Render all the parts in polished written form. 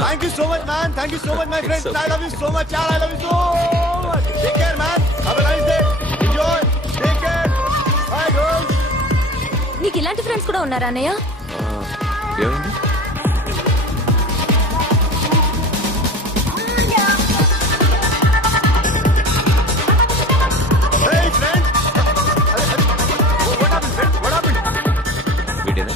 Thank you so much, man. Thank you so much, my friends. I love you so much, yaar. I love you so much. Take care, man. Have a nice day. Enjoy. Take care. Bye, girls. నీకు ఇలాంటి friends కూడా ఉన్నారా అన్నయ్య? ఏమైంది? Hey, friend. What happened, friend? What happened? వీడేనా?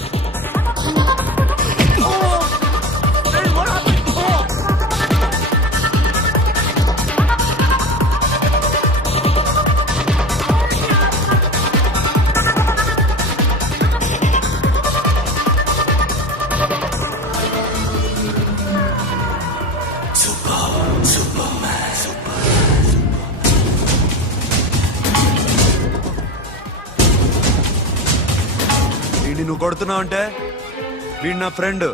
నువ్వు కొడుతున్నావు అంటే వీడు నా ఫ్రెండ్.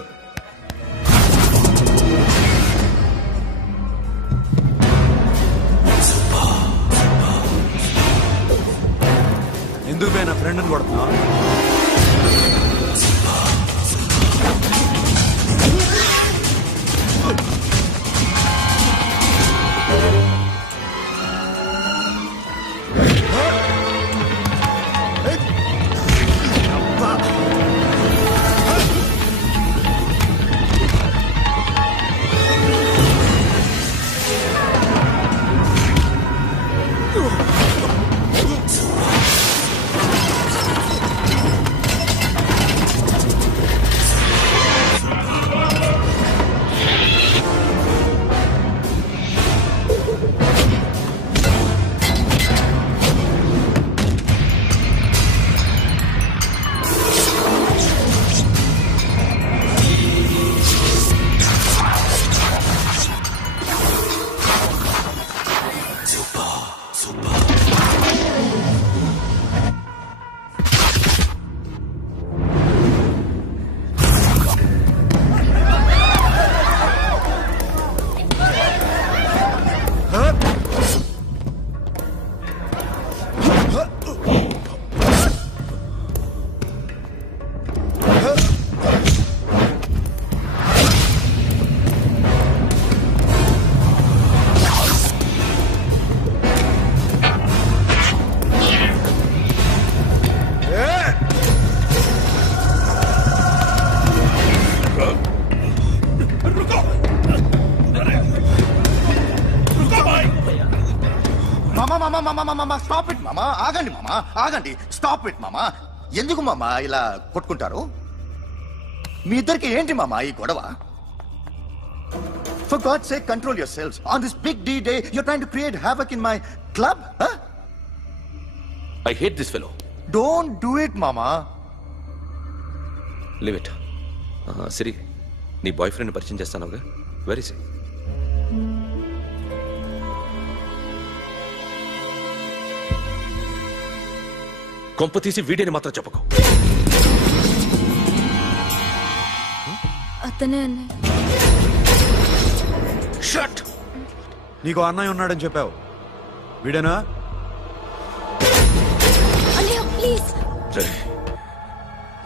ఎందుకు నా ఫ్రెండ్ని కొడుతున్నావు? స్టాప్ ఇట్ మామా, ఆగండి మామా, ఆగండి. స్టాప్ ఇట్ మామా. ఎందుకు మామా ఇలా కొట్టుకుంటారు? మీ ఇద్దరికి ఏంటి మామా ఈ గొడవ? For God's sake, control yourselves. On this big D day, you're trying to create havoc in my club? Huh? I hate this fellow. Don't do it, mama. Leave it. Siri, నీ బాయ్ ఫ్రెండ్ పరిచయం చేస్తానుగా. Very సే. కొంప తీసి వీడియోని మాత్రం చెప్పకు. అతనే అన్నయ్య. Shut. నీకు అన్నయ్య ఉన్నాడని చెప్పావు, వీడేనా? అన్నయ్య ప్లీజ్.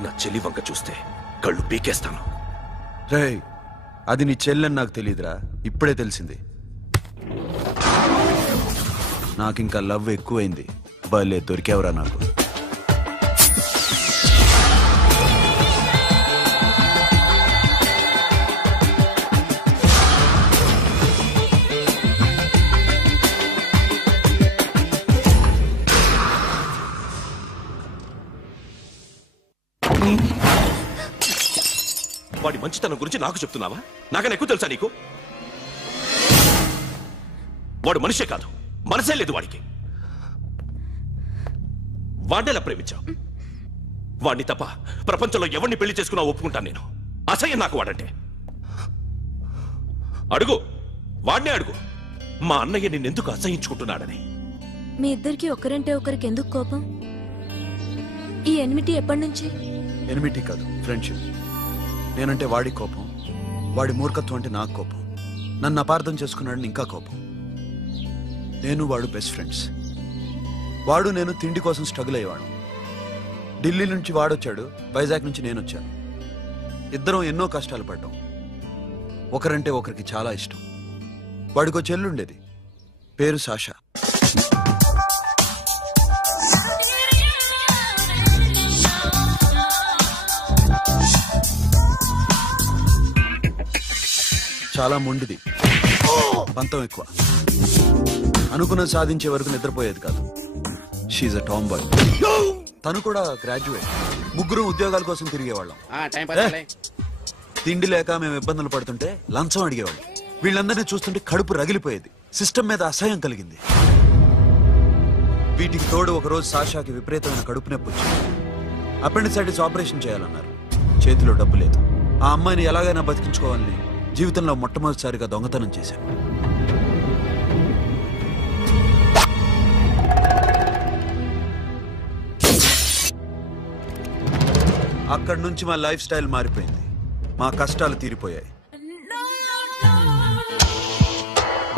నా చెల్లి వంక చూస్తే కళ్ళు పీకేస్తాను. రే, అది నీ చెల్లెని నాకు తెలియదురా, ఇప్పుడే తెలిసింది. నాకింకా లవ్ ఎక్కువైంది. భలే దొరికావురా నాకు. వాడి మంచితనం గురించి నాకు చెప్తున్నావా? నాకన్నా ఎక్కువ తెలుసా నీకు? వాడు మనిషే కాదు, మనసే లేదు వాడికి. వాడినేలా ప్రేమించావు? వాడిని తప్ప ప్రపంచంలో ఎవరిని పెళ్లి చేసుకున్నా ఒప్పుకుంటాను నేను. అసహ్యం నాకు వాడంటే. అడుగు, వాడినే అడుగు, మా అన్నయ్య నిన్నెందుకు అసహించుకుంటున్నాడని. మీ ఇద్దరికి ఒకరంటే ఒకరికి ఎందుకు కోపం? ఈ ఎనిమిటీ ఎప్పటి నుంచి? ఎనిమిటీ కాదు, ఫ్రెండ్షిప్. నేనంటే వాడి కోపం, వాడి మూర్ఖత్వం అంటే నాకు కోపం. నన్ను అపార్థం చేసుకున్నాడని ఇంకా కోపం. నేను వాడు బెస్ట్ ఫ్రెండ్స్. వాడు నేను తిండి కోసం స్ట్రగుల్ అయ్యేవాడు. ఢిల్లీ నుంచి వాడొచ్చాడు, వైజాగ్ నుంచి నేను వచ్చాను. ఇద్దరం ఎన్నో కష్టాలు పడ్డాం. ఒకరంటే ఒకరికి చాలా ఇష్టం. వాడికో చెల్లుండేది, పేరు సాషా. చాలా మొండిది, పంతం ఎక్కువ. అనుకున్నది సాధించే వరకు నిద్రపోయేది కాదు. She's a tomboy. తను కూడా గ్రాడ్యుయేట్. ముగ్గురు ఉద్యోగాల కోసం తిరిగేవాళ్ళం. తిండి లేక మేము ఇబ్బందులు పడుతుంటే లంచం అడిగేవాళ్ళం. వీళ్ళందరినీ చూస్తుంటే కడుపు రగిలిపోయేది. సిస్టమ్ మీద అసహ్యం కలిగింది. వీటికి తోడు ఒకరోజు సాషాకి విపరీతమైన కడుపు నొప్పి వచ్చింది. అపెండిసైటిస్ ఆపరేషన్ చేయాలన్నారు. చేతిలో డబ్బు లేదు. ఆ అమ్మాయిని ఎలాగైనా బతికించుకోవాలని జీవితంలో మొట్టమొదటిసారిగా దొంగతనం చేశాను. అక్కడి నుంచి మా లైఫ్ స్టైల్ మారిపోయింది. మా కష్టాలు తీరిపోయాయి.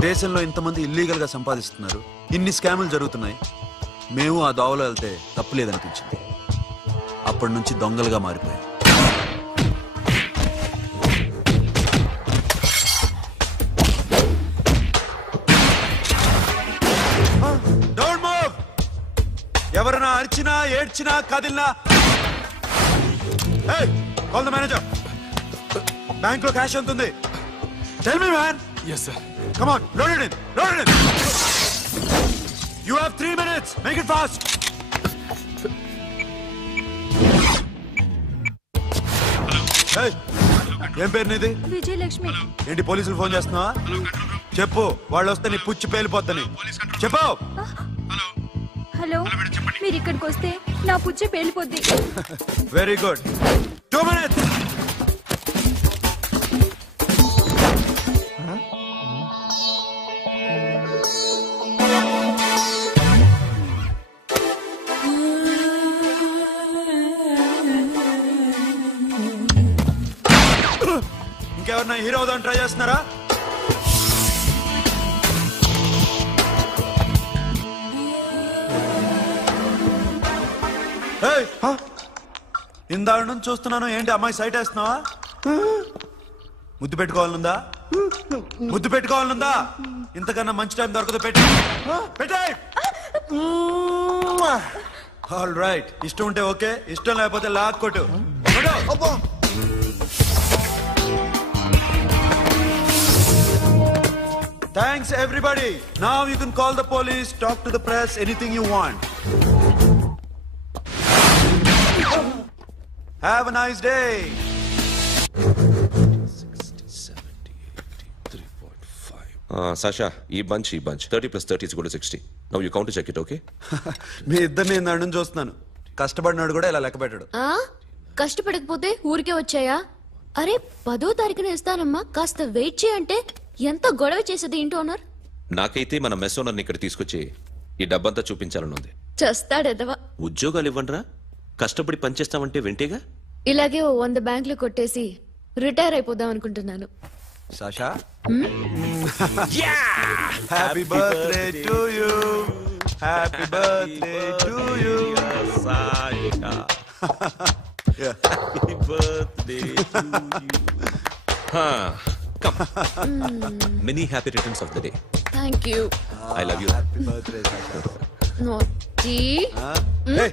దేశంలో ఇంతమంది ఇల్లీగల్ గా సంపాదిస్తున్నారు, ఇన్ని స్కాములు జరుగుతున్నాయి. మేము ఆ దోవలో వెళ్తే తప్పులేదనిపించింది. అప్పటి నుంచి దొంగలుగా మారిపోయాం. ఎవరైనా అరిచినా ఏడ్చినా కదిలినా కాల్ ద మేనేజర్. బ్యాంక్ లో క్యాష్ ఎంత ఉంది? Tell me man. Yes, sir. Come on, load it in. Load it in. You have 3 minutes. Make it fast. Hey, ఏం పేరు నీది? విజయలక్ష్మి. ఏంటి పోలీసులు ఫోన్ చేస్తున్నావా? చెప్పు, వాళ్ళు వస్తే నీ పుచ్చి పేలిపోద్దని చెప్పు. హలో, మీరు ఇక్కడికి వస్తే నా పుచ్చి పేలిపోద్ది. Very good. 2 minutes. ఇంకెవరన్నా హీరో అవుదాం ట్రై చేస్తున్నారా? ఇందాక నుంచి చూస్తున్నాను, ఏంటి అమ్మాయి సైట్ వేస్తున్నావా? ముద్దు పెట్టుకోవాలనుందా? ముద్దు పెట్టుకోవాలనుందా? ఇంతకన్నా మంచి టైం దొరకదు. పెట్టే. ఆల్ రైట్, ఇష్టం ఉంటే ఓకే, ఇష్టం లేకపోతే లాక్కొట్టు. Thanks everybody. Now you can call the police, talk to the press, anything you want. Have a nice day. 60, 70, 80, 3.5. Sasha, ఈ bunch 30 plus 30 is equal to 60. Now you count to check it, okay? మీ ఇద్దరిని నన్ను చూస్తున్నాను. కష్టపడినాడు కూడా ఇలా లెక్క పెట్టాడు. కష్టపడకపోతే ఊరికే వచ్చాయా? అరే 10వ తారీఖున ఇస్తానమ్మా, కాస్త వెయిట్ చేయంటే ఎంత గొడవ చేసేది ఇంటి ఓనర్. నాకైతే మన మెస్ ఓనర్ని ఇక్కడ తీసుకొచ్చి ఈ డబ్బంతా చూపించాలని ఉంది. చేస్తాడెదవా. ఉద్యోగాలు ఇవ్వండిరా, కష్టపడి పనిచేస్తామంటే వింటేగా. ఇలాగే 100 బ్యాంకులు కొట్టేసి రిటైర్ అయిపోదాం అనుకుంటున్నాను. Sasha, happy birthday to you. Happy birthday to you Sasha. Happy birthday to you. Come. Many happy returns of the day. Thank you. I love you. Happy birthday, Sasha. Naughty. Hey,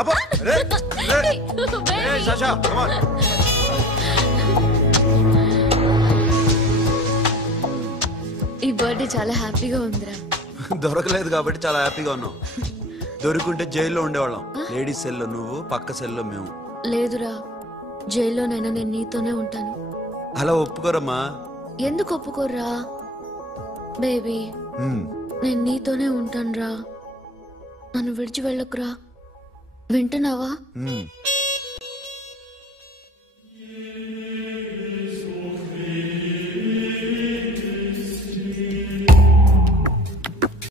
Abba. Hey, Sasha, come on. ఈ birthday చాలా హ్యాపీగా ఉందిరా. దొరకలేదు కాబట్టి చాలా హ్యాపీగా ఉన్నాం. దొరుకుంటే జైల్లో ఉండేవాళ్ళం. లేడీస్ సెల్లో నువ్వు, పక్క సెల్లో మేము. లేదురా, జైల్లోనైనా నేను నీతోనే ఉంటాను. అలా ఒప్పుకోరమ్మా. ఎందుకు ఒప్పుకోర్రా బేబీ? నేను నీతోనే ఉంటానురా, నన్ను విడిచి వెళ్ళకురా. వింటున్నావా?